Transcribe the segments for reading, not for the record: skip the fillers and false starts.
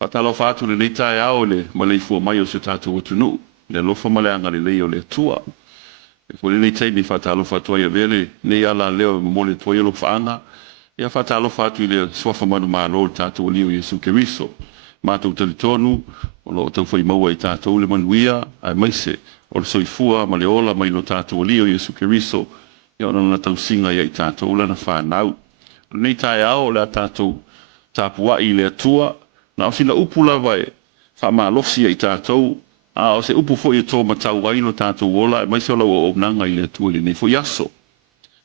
Fatalo fatu le nei tai ao le ma le fu mai o se tatu o tunu. Le lofa ma le anga le leo le tua. E fu le nei tai mi fatalo fatu ai vele nei ala leo mo le tua lo fanga. Ia fatalo fatu le sofa manu ma lo tatu o lio Yesu Keriso. Ma tu te tonu o lo tau foi maua i tatu le manuia ai maise o le soifua ma le ola mai lo tatu o lio Yesu Keriso. Ia ona na tau singa ia i tatu o lana whanau. Nei tai ao le tatu tapua i le tua. Na o sina upu lava e whamalosi i tātou, a o se upu fo i tō matau ai no tātou wola, e mai se ola o nanga i le tua li nei fo yaso.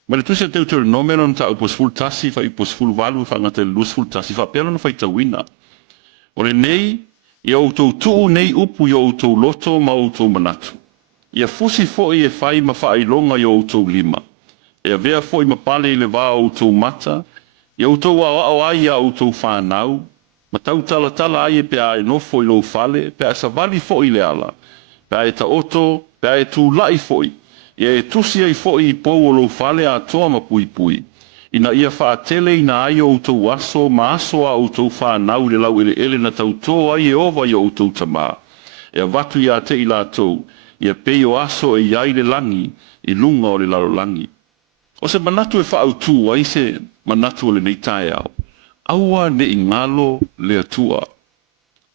Ma le tusia teu teu nomeno na ta upos ful tasi, fa upos ful valu, fa ngata le lus ful tasi, fa pēlo na fa i tawina. O le nei, i au tau tuu nei upu i au tau loto ma au tau manatu. Ia fusi fo i e fai ma fa i longa i au tau lima. E a vea fo i ma pale i le vā au tau mata, i au tau au ai au tau whanau, ma tau tala tala ai e pe a e nofo i lo fale, pe a sa vali fo i le ala, pe a e ta oto, pe a e tu lai fo i, e tusi ai fo i pou o lo fale a toa ma pui pui. Ina ia wha tele ina ai o tau aso, ma aso a o tau wha nau le lau ele na tau toa ai e ova i o tau tama. E a vatu i a te i la tau, ia pei o aso e iai le langi, i lunga o le lalo langi. O se manatu e wha au tu, ai se manatu o le neitai au. Aua ne ingalo le atua.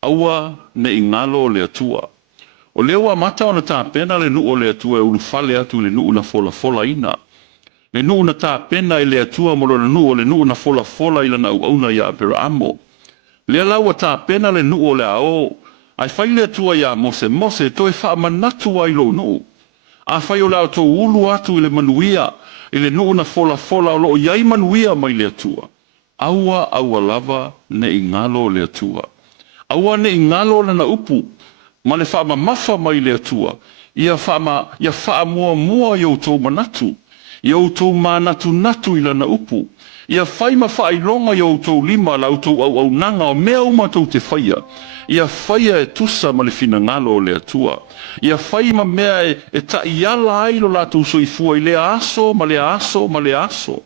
Aua ne ingalo le atua. O lewa mata ona ta pena le nu o le atua e ulu fale atu le nu na fola fola ina. Le nu na ta pena e le atua mo le nu o le nu na fola fola ila na au ya pera amo. Le lawa ta pena le nu o le ao. Ai fai le atua ya mose to e wha manatu ai lo nu. A fai o lao to ulu atu i le manuia. I le nu na fola fola o lo iai manuia mai le atua. Aua lava ne ingalo le atua. Aua ne ingalo na upu. Ma le wha mafa mai le atua. Ia wha mua i o tō manatu. I o tō manatu natu i lana upu. Ia whai ma wha ilonga i o tō lima lau tō au nanga o mea uma tō te whaia. Ia whaia e tusa ma le fina ngalo le atua. Ia whai ma mea e ta iala ai lo la tō soifua i le aso ma le aso ma le aso.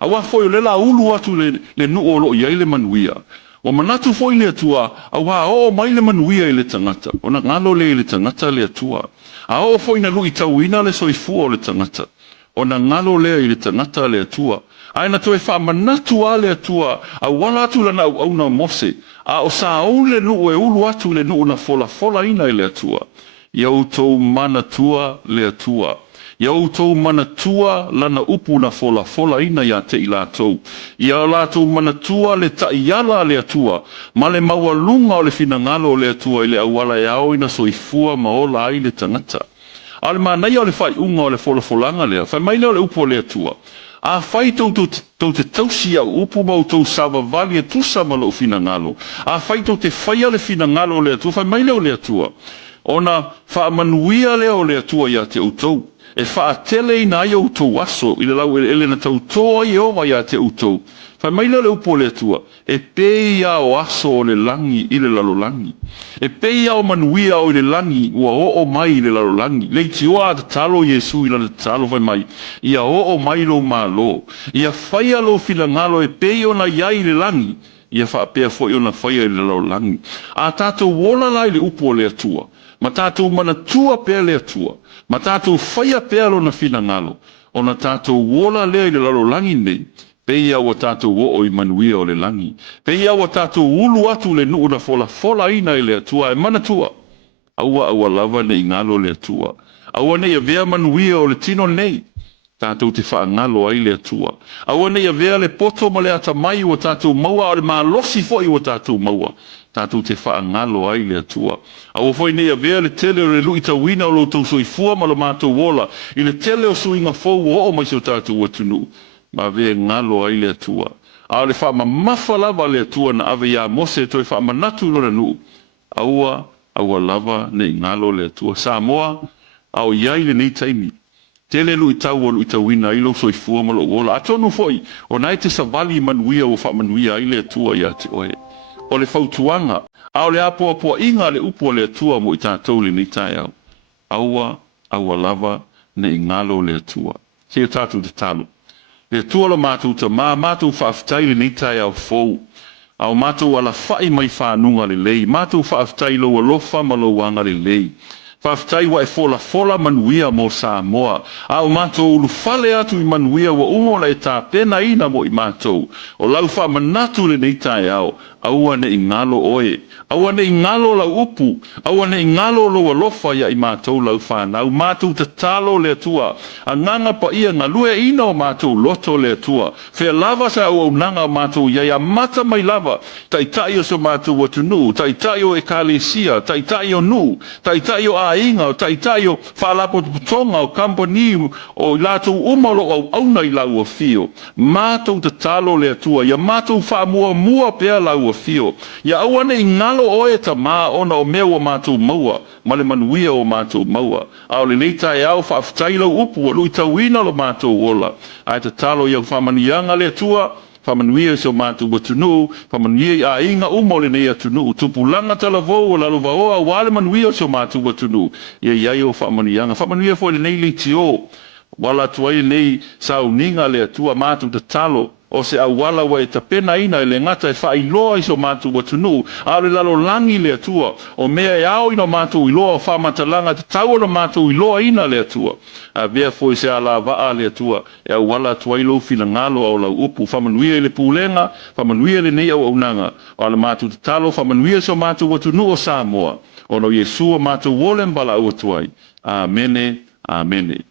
Awa foi o lela ulu atu le nu o lo ia le manuia. O manatu foi le atua, awa o mai le manuia i le tangata. O na ngalo le tangata le atua. A o foi na lui tauina le soifua o le tangata. O na ngalo le i le tangata le atua. Ai na toe wha manatu a le atua, a wala atu lana au na mose. A o sa au le nu e ulu atu le nu na fola ina i le atua. Ia utou manatua le atua. Ia utou manatua lana upu na fola ina ia te i lātou. Ia lātou manatua le taiala le atua. Ma le maua lunga o le finangalo le atua i le awala e au ina soifua maola ai le tangata. A le manai o le fai unga o le folanga lea. Fai mai leo le upu o le atua. A fai tau te tausi au upu mau tau sawa vali e tusa ma lo finangalo. A fai tau te fai le finangalo le atua. Fai mai leo le atua. Ona wha manuia leo le atua ia te utou. E wha tele ina ai o tau aso, i le lau ele na tau toa i ova ia te utou. Whai mai le upo le atua, e pei o aso o le langi i le lalo langi. E pei o manuia o le langi, ua o mai i le lalo langi. Le iti oa ta talo Yesu i lana talo vai mai, ia o mai lo malo. Ia whai alo fila ngalo e pei o na iai le langi, ia wha pea fo i o na whai i le lalo langi. A tātou wola lai le upo le atua, ma tātou mana tua pea le atua. Ma tātou whaia pēalo na whina ngalo, o na tātou wola lea i le lalo langi nei, peia wa tātou wo o i manuia o le langi, peia wa tātou ulu atu le nuu na fola ina i le atua e manatua, aua lava nei ngalo le atua, aua nei a vea manuia o le tino nei, tātou te wha ngalo ai le atua, aua nei a vea le poto ma le ata mai wa tātou maua o le maa losi fo i wa tātou maua, tātou te wha ngalo ai le atua. Awa foi nei a vea le tele o le lui tawina o lo tau soifua ma lo mātou wola. I le tele o suinga fau o mai so tātou atunu. Ma vea ngalo ai le atua. A le wha mafa lava le atua na ave ia mose toi wha manatu no na nu. Aua lava nei ngalo le atua. Samoa, au iai le nei taimi. Tele lui tau o lui tawina i lo soifua ma lo wola. Atonu foi, o nai te savali manuia o wha manuia ai le atua ia te oe. O le fautuanga, au le apoa inga le upo le atua mo i tātou le nitai au. Aua lava ne ingalo le atua. Se o tātou te talo. Le atua lo mātou ta mātou whaafitai le nitai au fau. Au mātou ala whai mai whanunga le lei. Mātou whaaftai lo alofa ma lo wanga le lei. Whaaftai wa e fola manuia mo Samoa. Au mātou ulu whale atu I manuia wa ungola e tā pena ina mo I mātou. O lau wha manatu le nei tae au. Aua ne ingalo oe. Aua ne ingalo la upu. Aua ne ingalo lo alofa ya I mātou lau whanau. Mātou te talo le atua. A nganga pa ia ngalue ina o mātou loto le atua. Whea lava sa au nanga o mātou ia ia mata mai lava. Tai tai o so mātou watunu. Tai tai o ekalesia. Tai tai o nu. Tai tai o ainga. Tai tai o whaalapo putonga o company o lātou umalo au auna I lau o fio. Mātou te talo le atua. Ia mātou whaamua mua pea lau o fio. Ia awane I ngalo oe ta maa ona o mea o mātou maua. Male manuia o mātou maua. Ao le leita e au whaaftai lau upu o lui tauina lo mātou ola. Ai te talo iau whamanianga le atua. Whamanuia so mātou watunu. Whamanuia I a inga umole nei atunu. Tupulanga tala vau o lalo vaoa. Wale manuia so mātou watunu. Ia iai o whamanianga. Whamanuia fo le nei le tio. Wala tuai nei sauninga le atua mātou te talo. O se awala wa e tapena ina le ngata e whailoa I so mātou watunu. A le lalo langi le atua. O mea e au ina mātou iloa o whamatalanga te tau na mātou iloa ina le atua. A vea foi se ala waa le atua. E awala tuailo fina ngalo au lau upu. Whamanuia le pūlenga. Whamanuia le nei au aunanga. O ala mātou te talo. Whamanuia so mātou watunu o Samoa. O no Yesua mātou wole mbala au atuai. Amene. Amene.